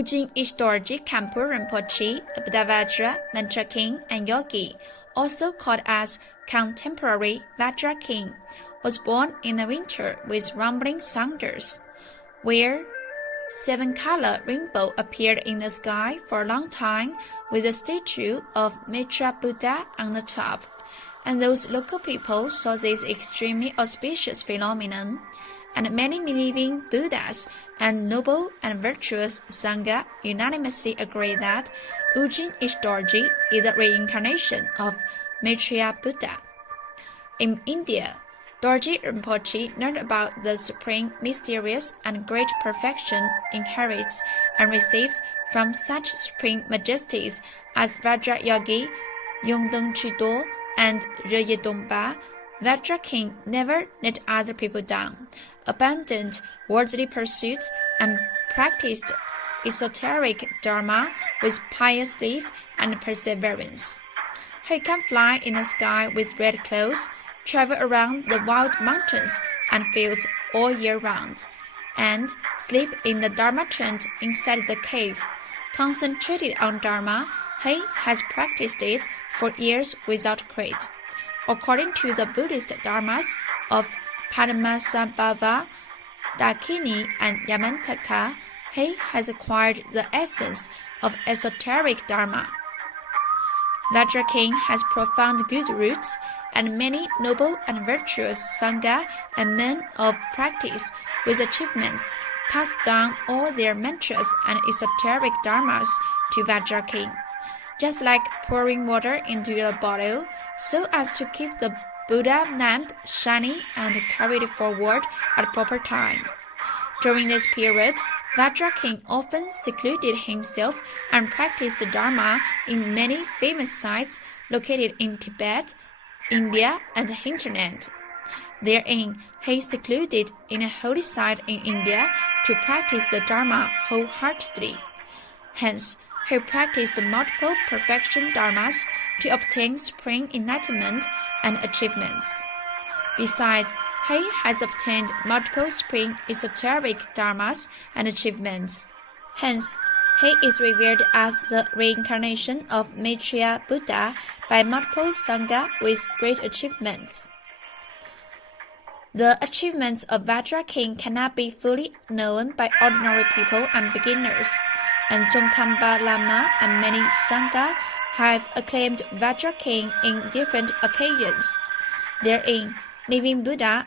Ujin Ishtorji Kampur Rinpoche, a Buddha-Vajra, Mantra king and yogi, also called as contemporary Vajra king, was born in the winter with rumbling thunders, where 7-color rainbow appeared in the sky for a long time with a statue of Mitra Buddha on the top, and those local people saw this extremely auspicious phenomenon, and many believing Buddhas and noble and virtuous Sangha unanimously agree that Ujin Ishtorji is the reincarnation of Maitreya Buddha. In India, Dorji Rinpoche learned about the supreme, mysterious, and great perfection inherits and receives from such supreme majesties as Vajra Yogi, Yongdeng Chido, and Reyedongba. Vajra King never let other people down, abandoned worldly pursuits, and practiced esoteric dharma with pious faith and perseverance. He can fly in the sky with red clothes, travel around the wild mountains and fields all year round, and sleep in the Dharma tent inside the cave. Concentrated on Dharma, he has practiced it for years without quit. According to the Buddhist dharmas of Padmasambhava, Dakini, and Yamantaka, he has acquired the essence of esoteric dharma. Vajra King has profound good roots, and many noble and virtuous Sangha and men of practice with achievements passed down all their mantras and esoteric dharmas to Vajra King, just like pouring water into a bottle so as to keep the Buddha lamp shining and carry it forward at proper time. During this period, Vajra King often secluded himself and practiced the Dharma in many famous sites located in Tibet, India, and the hinterland. Therein, he secluded in a holy site in India to practice the Dharma wholeheartedly. Hence, he practiced multiple perfection dharmas to obtain supreme enlightenment and achievements. Besides, he has obtained multiple supreme esoteric dharmas and achievements. Hence, he is revered as the reincarnation of Maitreya Buddha by multiple Sangha with great achievements. The achievements of Vajra King cannot be fully known by ordinary people and beginners, and Tsongkhapa Lama and many Sangha have acclaimed Vajra King in different occasions. Therein, living Buddha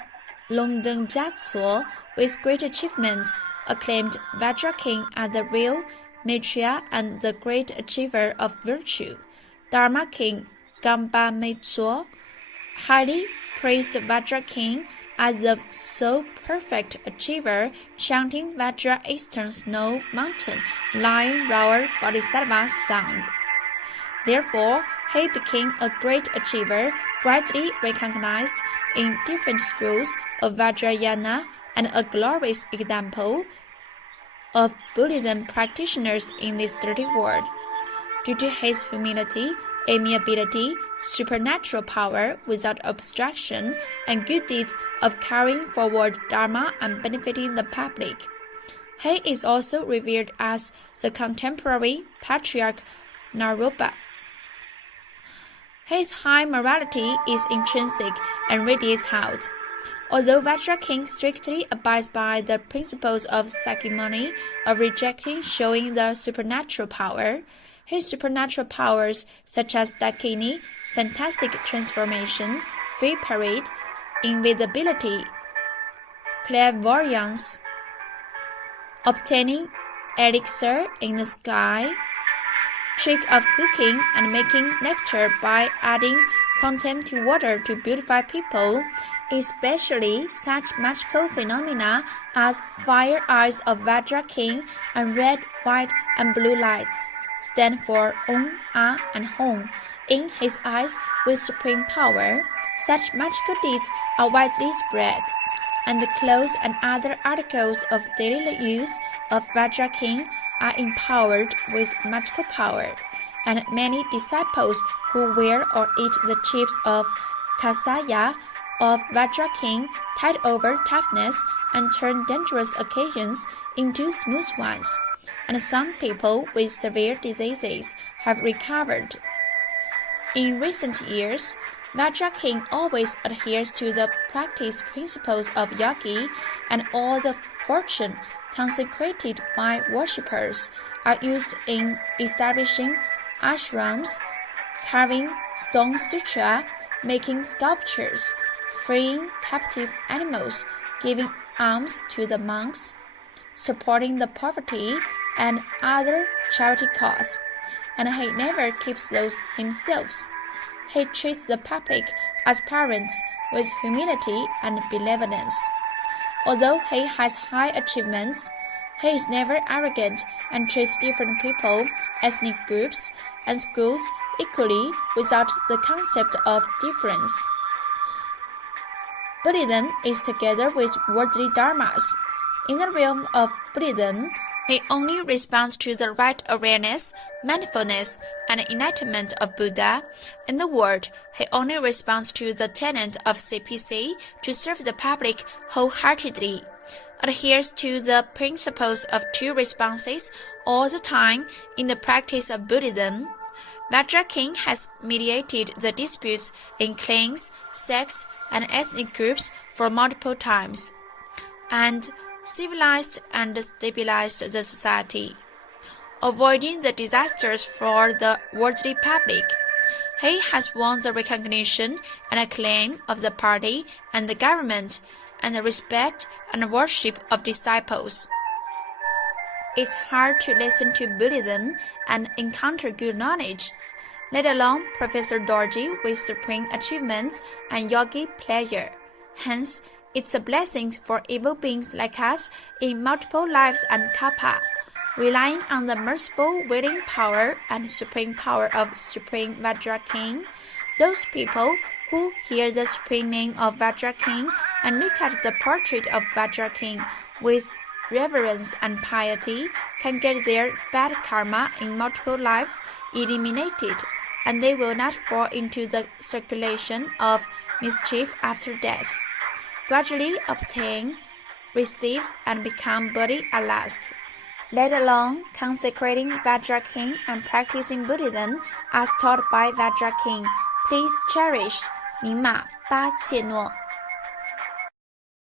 Longdeng Gyatso, with great achievements, acclaimed Vajra King as the real Maitreya and the great achiever of virtue. Dharma King Gamba Meitso highly praised Vajra King as the so perfect achiever, chanting Vajra Eastern Snow Mountain Lion Roar Bodhisattva sound. Therefore, he became a great achiever, widely recognized in different schools of Vajrayana, and a glorious example of Buddhism practitioners in this dirty world. Due to his humility, amiability, supernatural power without obstruction, and good deeds of carrying forward Dharma and benefiting the public, he is also revered as the contemporary patriarch Naropa. His high morality is intrinsic and radiates out. Although Vajra King strictly abides by the principles of Sakimani, of rejecting showing the supernatural power, his supernatural powers such as Dakini, fantastic transformation, free parade, invisibility, clairvoyance, obtaining elixir in the sky, trick of cooking and making nectar by adding quantum to water to beautify people, especially such magical phenomena as fire eyes of Vajra King and red, white, and blue lights, stand for Om, Ah, and Hom in his eyes with supreme power. Such magical deeds are widely spread, and the clothes and other articles of daily use of Vajra King are empowered with magical power, and many disciples who wear or eat the chips of Kasaya of Vajra King tide over toughness and turn dangerous occasions into smooth ones. and some people with severe diseases have recovered. In recent years, Vajra King always adheres to the practice principles of yogi, and all the fortune consecrated by worshippers are used in establishing ashrams, carving stone sutra, making sculptures, freeing captive animals, giving alms to the monks, supporting the poverty, and other charity causes. And he never keeps those himself. He treats the public as parents with humility and benevolence. Although he has high achievements, he is never arrogant and treats different people, ethnic groups, and schools equally without the concept of difference. Buddhism is together with worldly dharmas. In the realm of Buddhism, he only responds to the right awareness, mindfulness, and enlightenment of Buddha. In the world, he only responds to the tenet of CPC to serve the public wholeheartedly, adheres to the principles of two responses all the time in the practice of Buddhism. Vajra King has mediated the disputes in clans, sects, and ethnic groups for multiple times, and civilized and stabilized the society, avoiding the disasters for the worldly public. He has won the recognition and acclaim of the party and the government, and the respect and worship of disciples. It's hard to listen to Buddhism and encounter good knowledge, let alone Professor Dorji with supreme achievements and yogi pleasure. Hence, it's a blessing for evil beings like us in multiple lives and kappa, relying on the merciful willing power and supreme power of Supreme Vajra King. Those people who hear the supreme name of Vajra King and look at the portrait of Vajra King with reverence and piety can get their bad karma in multiple lives eliminated, and they will not fall into the circulation of mischief after death. Gradually obtain, receives, and become Buddhi at last. Let alone consecrating Vajra King and practicing Buddhism as taught by Vajra King. Please cherish 明码巴切诺。